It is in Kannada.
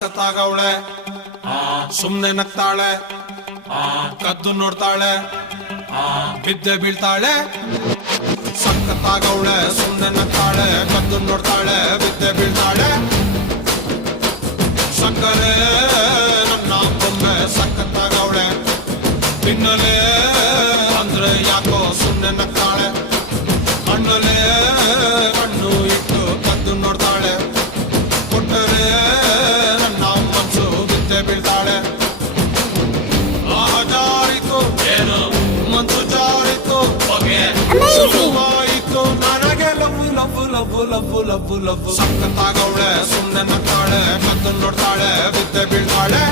ಸತ್ತಾಗವಳೆ ಸುಮ್ನೆ ನಗ್ತಾಳೆ ಕದ್ದು ನೋಡ್ತಾಳೆ ಬಿದ್ದೆ ಬೀಳ್ತಾಳೆ ಸಕ್ಕತ್ತಾಗವಳೆ ಸುಮ್ನೆ ನಗ್ತಾಳೆ ಕದ್ದು ನೋಡ್ತಾಳೆ ಬಿದ್ದೆ ಬೀಳ್ತಾಳೆ ಸಕ್ಕರೆ ನನ್ನ ಬೊಮ್ಮೆ ಸಕ್ಕತ್ತಾಗವಳೆ ತಿನ್ನಲೆ ಅಂದ್ರೆ ಯಾಕೋ ಸುಮ್ನೆ ನಗ್ತಾಳೆ ಹಣ್ಣಲೆ ಕಣ್ಣು ಇಟ್ಟು ಕದ್ದು ನೋಡ್ತಾಳೆ ಕೊಟ್ಟರೆ ನನ್ನ ಮನಸ್ಸು ಬಿದ್ದೆ ಬೀಳ್ತಾಳೆ ಆಹ ಜಾರಿತು ಏನು ಮನ್ಸು ಜಾರಿತು ಹೊಗೆ ಶುರುವಾಯಿತು ನನಗೆ love love love love love love ಸಕ್ಕತ್ತಾಗವಳೆ ಸುಮ್ನೆ ನಗ್ತಾಳೆ ಕದ್ದು ನೋಡ್ತಾಳೆ ಬಿದ್ದೆ ಬೀಳ್ತಾಳೆ